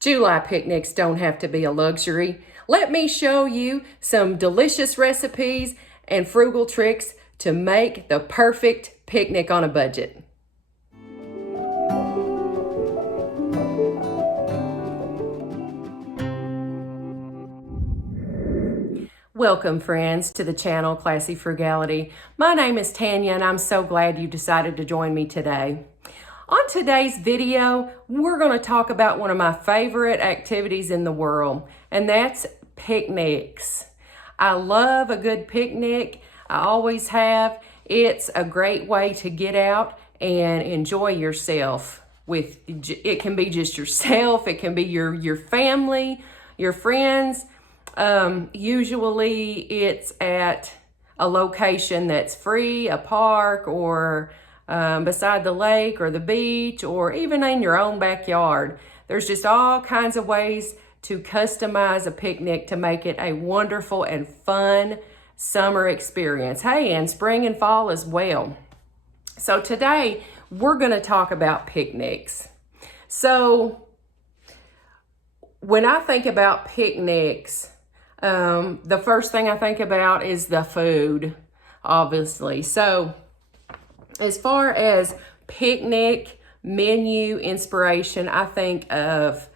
July picnics don't have to be a luxury. Let me show you some delicious recipes and frugal tricks to make the perfect picnic on a budget. Welcome, friends, to the channel Classy Frugality. My name is Tanya, and I'm so glad you decided to join me today. On today's video, we're going to talk about one of my favorite activities in the world, and that's picnics. I love a good picnic. I always have. It's a great way to get out and enjoy yourself. It can be just yourself, it can be your family, your friends. Usually it's at a location that's free, a park, or beside the lake or the beach, or even in your own backyard. There's just all kinds of ways to customize a picnic to make it a wonderful and fun summer experience. Hey, and spring and fall as well. So today we're going to talk about picnics. So when I think about picnics, the first thing I think about is the food, obviously. So as far as picnic menu inspiration, I think of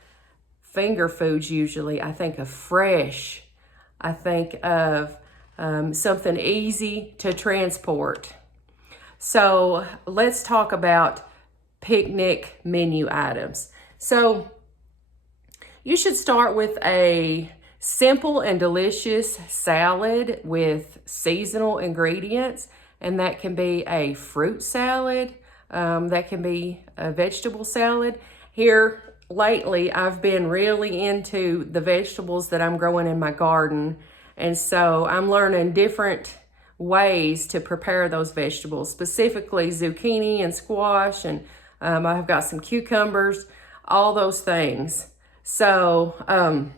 finger foods usually. I think of fresh. I think of something easy to transport. So let's talk about picnic menu items. So you should start with a simple and delicious salad with seasonal ingredients, and that can be a fruit salad, that can be a vegetable salad. Here lately, I've been really into the vegetables that I'm growing in my garden, and so I'm learning different ways to prepare those vegetables, specifically zucchini and squash, and I've got some cucumbers, all those things. So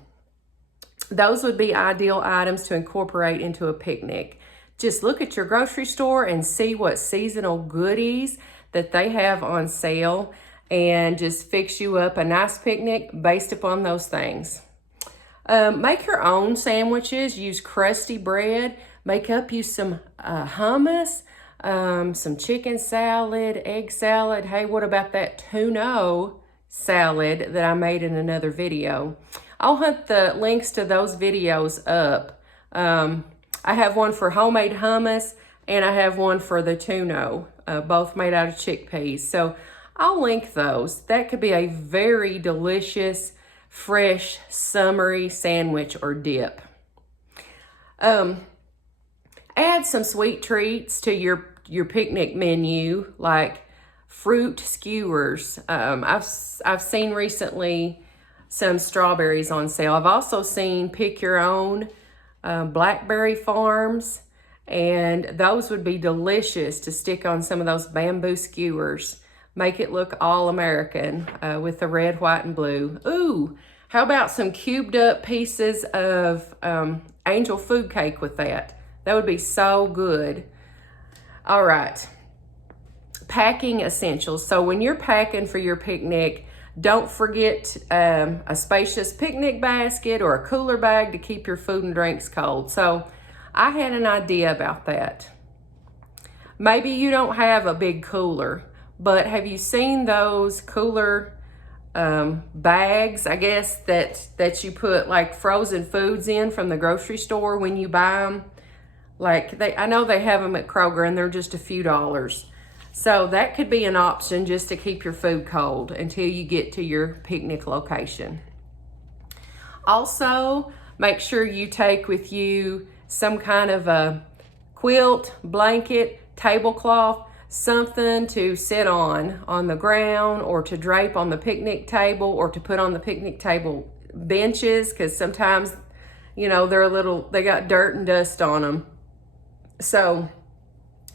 those would be ideal items to incorporate into a picnic. Just look at your grocery store and see what seasonal goodies that they have on sale, and just fix you up a nice picnic based upon those things. Make your own sandwiches. Use crusty bread. Make up you some hummus, some chicken salad, egg salad. Hey, what about that tuna salad that I made in another video? I'll hunt the links to those videos up. I have one for homemade hummus, and I have one for the tuna, both made out of chickpeas. So I'll link those. That could be a very delicious, fresh, summery sandwich or dip. Add some sweet treats to your picnic menu, like fruit skewers. I've seen recently some strawberries on sale. I've also seen pick your own blackberry farms, and those would be delicious to stick on some of those bamboo skewers. Make it look all American with the red, white, and blue. Ooh, how about some cubed up pieces of angel food cake with that? That would be so good. All right, packing essentials. So when you're packing for your picnic, don't forget a spacious picnic basket or a cooler bag to keep your food and drinks cold. So I had an idea about that. Maybe you don't have a big cooler, but have you seen those cooler bags, I guess, that you put like frozen foods in from the grocery store when you buy them? Like I know they have them at Kroger, and they're just a few dollars. So that could be an option just to keep your food cold until you get to your picnic location. Also, make sure you take with you some kind of a quilt, blanket, tablecloth, something to sit on the ground, or to drape on the picnic table, or to put on the picnic table benches, because sometimes, you know, they got dirt and dust on them. So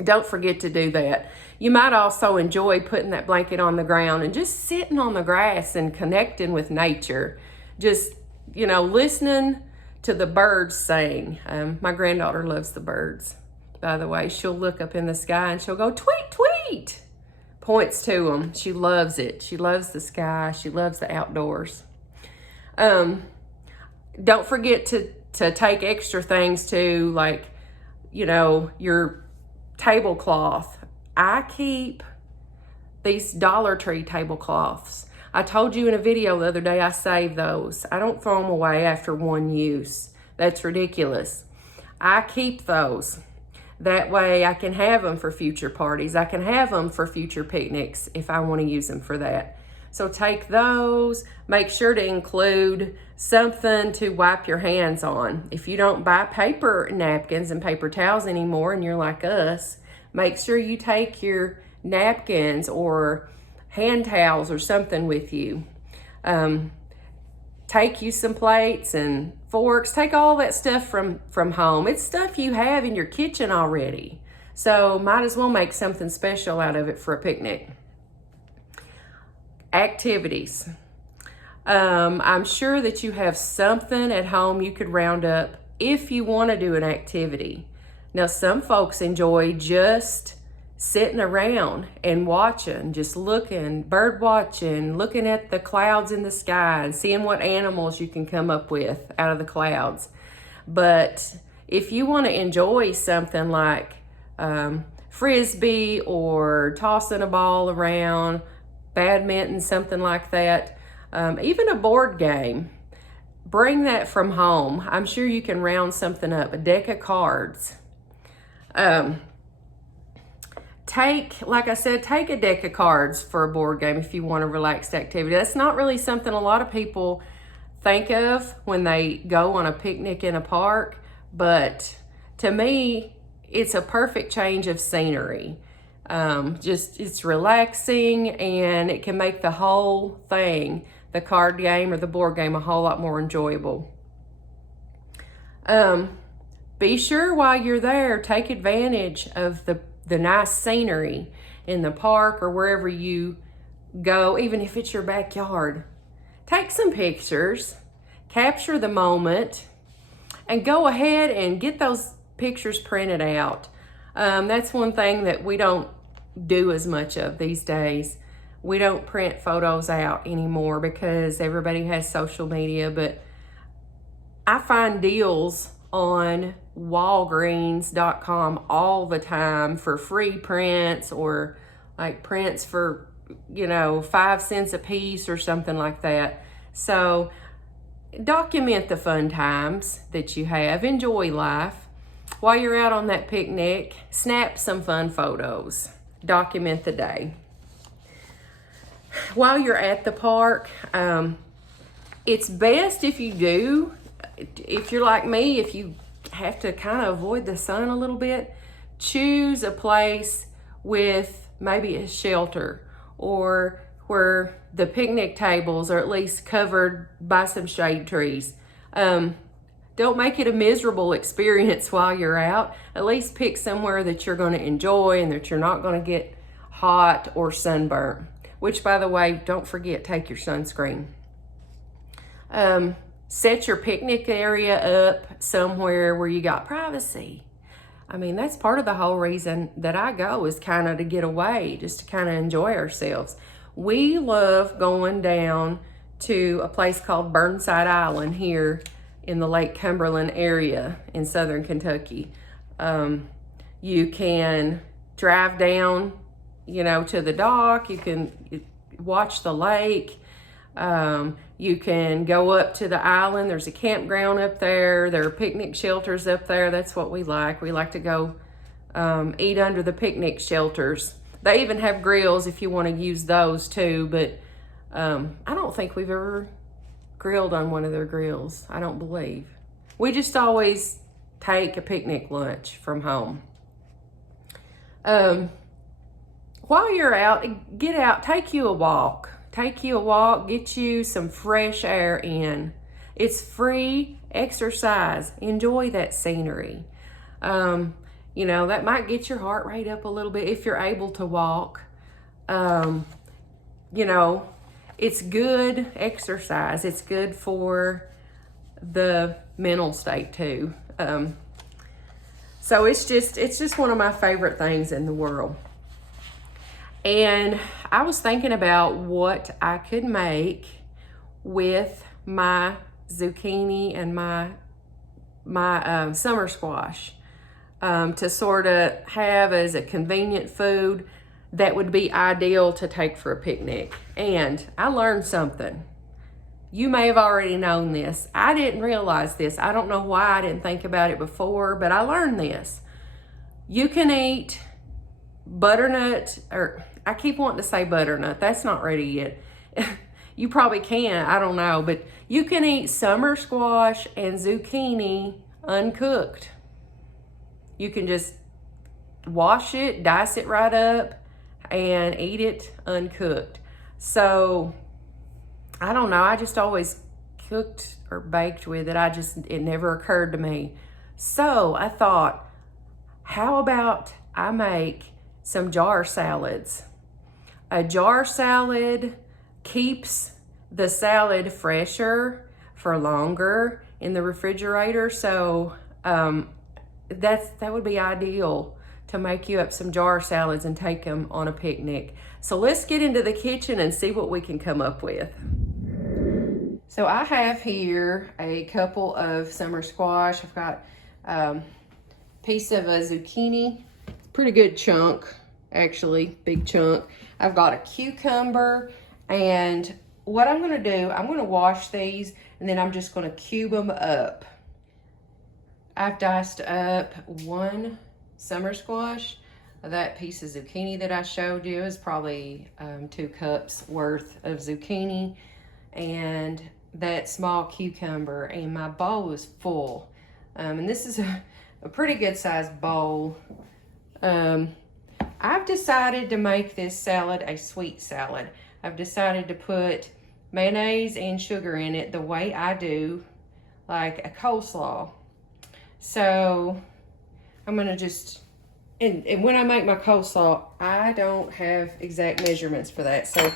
don't forget to do that. You might also enjoy putting that blanket on the ground and just sitting on the grass and connecting with nature. Just, you know, listening to the birds sing. My granddaughter loves the birds, by the way. She'll look up in the sky and she'll go, tweet, tweet. Points to them. She loves it. She loves the sky. She loves the outdoors. Don't forget to take extra things too, like, your tablecloth. I keep these Dollar Tree tablecloths. I told you in a video the other day I save those. I don't throw them away after one use. That's ridiculous. I keep those. That way I can have them for future parties. I can have them for future picnics if I want to use them for that. So take those. Make sure to include something to wipe your hands on. If you don't buy paper napkins and paper towels anymore and you're like us, make sure you take your napkins or hand towels or something with you. Take you some plates and forks. Take all that stuff from home. It's stuff you have in your kitchen already. So might as well make something special out of it for a picnic. Activities. I'm sure that you have something at home you could round up if you want to do an activity. Now, some folks enjoy just sitting around and watching, just looking, bird watching, looking at the clouds in the sky and seeing what animals you can come up with out of the clouds. But if you want to enjoy something like frisbee or tossing a ball around, badminton, something like that, even a board game, bring that from home. I'm sure you can round something up, a deck of cards. Like I said, take a deck of cards for a board game if you want a relaxed activity. That's not really something a lot of people think of when they go on a picnic in a park, but to me, it's a perfect change of scenery. It's relaxing, and it can make the whole thing, the card game or the board game, a whole lot more enjoyable. Be sure while you're there, take advantage of the nice scenery in the park or wherever you go, even if it's your backyard. Take some pictures, capture the moment, and go ahead and get those pictures printed out. That's one thing that we don't do as much of these days. We don't print photos out anymore because everybody has social media, but I find deals on Walgreens.com all the time for free prints, or like prints for 5 cents a piece or something like that. So document the fun times that you have. Enjoy life. While you're out on that picnic, snap some fun photos. Document the day. While you're at the park, it's best if you're like me, if you have to kind of avoid the sun a little bit, choose a place with maybe a shelter, or where the picnic tables are at least covered by some shade trees. Don't make it a miserable experience while you're out. At least pick somewhere that you're going to enjoy and that you're not going to get hot or sunburnt. Which, by the way, don't forget, take your sunscreen. Set your picnic area up somewhere where you got privacy. I mean, that's part of the whole reason that I go, is kind of to get away, just to kind of enjoy ourselves. We love going down to a place called Burnside Island here in the Lake Cumberland area in southern Kentucky. You can drive down, to the dock. You can watch the lake. You can go up to the island. There's a campground up there. There are picnic shelters up there. That's what we like. We like to go eat under the picnic shelters. They even have grills if you want to use those too, but I don't think we've ever grilled on one of their grills. I don't believe. We just always take a picnic lunch from home. While you're out, get out, take you a walk. Take you a walk, get you some fresh air in. It's free exercise. Enjoy that scenery. That might get your heart rate up a little bit if you're able to walk. It's good exercise. It's good for the mental state too. So it's just one of my favorite things in the world. And I was thinking about what I could make with my zucchini and my summer squash to sort of have as a convenient food that would be ideal to take for a picnic. And I learned something. You may have already known this. I didn't realize this. I don't know why I didn't think about it before, but I learned this. You can eat butternut, or I keep wanting to say butternut. That's not ready yet. You probably can, I don't know, but you can eat summer squash and zucchini uncooked. You can just wash it, dice it right up, and eat it uncooked. So, I don't know, I just always cooked or baked with it. It never occurred to me. So, I thought, how about I make some jar salads? A jar salad keeps the salad fresher for longer in the refrigerator. So that would be ideal to make you up some jar salads and take them on a picnic. So let's get into the kitchen and see what we can come up with. So I have here a couple of summer squash. I've got a piece of a zucchini, pretty good chunk, actually, big chunk. I've got a cucumber, and what I'm gonna do, I'm gonna wash these, and then I'm just gonna cube them up. I've diced up one summer squash. That piece of zucchini that I showed you is probably 2 cups worth of zucchini, and that small cucumber, and my bowl is full. And this is a pretty good sized bowl. I've decided to make this salad a sweet salad. I've decided to put mayonnaise and sugar in it the way I do, like a coleslaw. So I'm gonna just, and when I make my coleslaw, I don't have exact measurements for that. So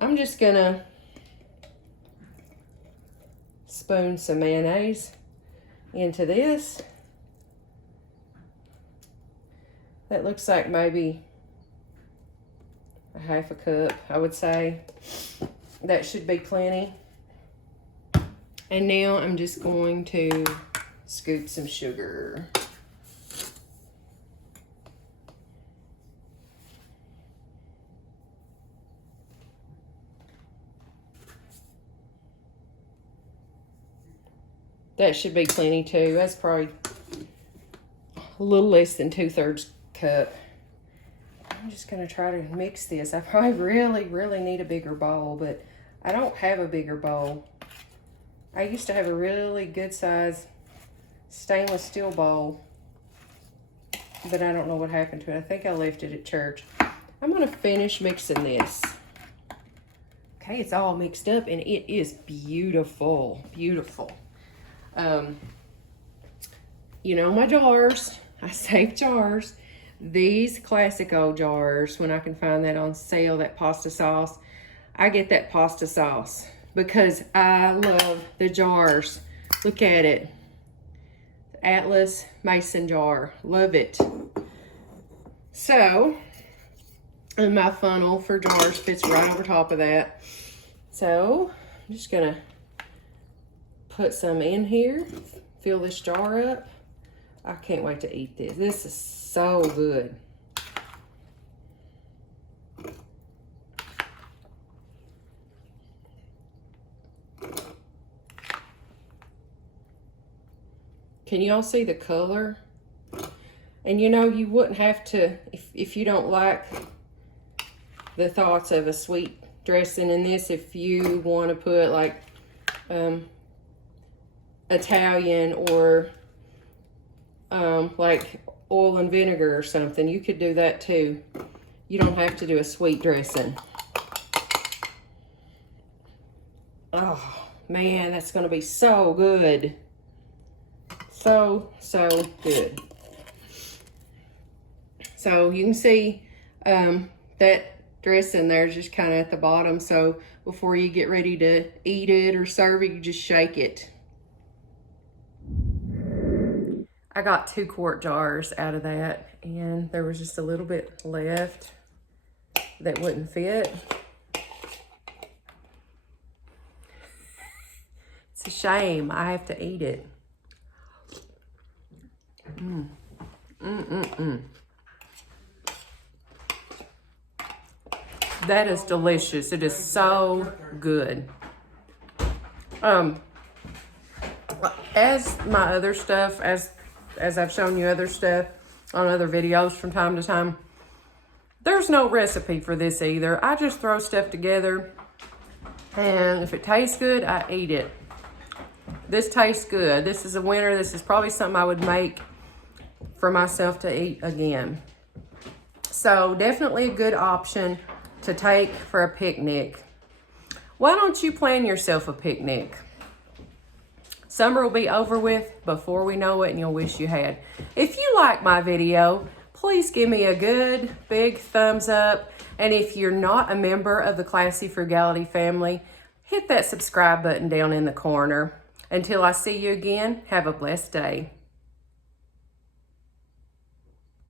I'm just gonna spoon some mayonnaise into this. That looks like maybe a half a cup, I would say. That should be plenty. And now I'm just going to scoop some sugar. That should be plenty too. That's probably a little less than 2/3 cup. I'm just gonna try to mix this. I probably really need a bigger bowl, but I don't have a bigger bowl. I used to have a really good size stainless steel bowl, but I don't know what happened to it. I think I left it at church. I'm gonna finish mixing this. Okay, it's all mixed up and it is beautiful, beautiful. You know my jars, I save jars. These classic old jars, when I can find that on sale, that pasta sauce, I get that pasta sauce because I love the jars. Look at it. Atlas mason jar, love it. So, and my funnel for jars fits right over top of that. So, I'm just gonna put some in here, fill this jar up. I can't wait to eat this. This is so good. Can y'all see the color? And you know, you wouldn't have to, if you don't like the thoughts of a sweet dressing in this, if you want to put like Italian or like oil and vinegar or something, you could do that too. You don't have to do a sweet dressing. Oh man, that's gonna be so good. So good. So you can see that dressing there is just kind of at the bottom. So before you get ready to eat it or serve it, you just shake it. I got 2 quart jars out of that, and there was just a little bit left that wouldn't fit. It's a shame I have to eat it. That is delicious. It is so good. As my other stuff, as I've shown you other stuff on other videos from time to time, there's no recipe for this either. I just throw stuff together, and if it tastes good, I eat it. This tastes good. This is a winner. This is probably something I would make for myself to eat again. So definitely a good option to take for a picnic. Why don't you plan yourself a picnic? Summer will be over with before we know it, and you'll wish you had. If you like my video, please give me a good big thumbs up. And if you're not a member of the Classy Frugality family, hit that subscribe button down in the corner. Until I see you again, have a blessed day.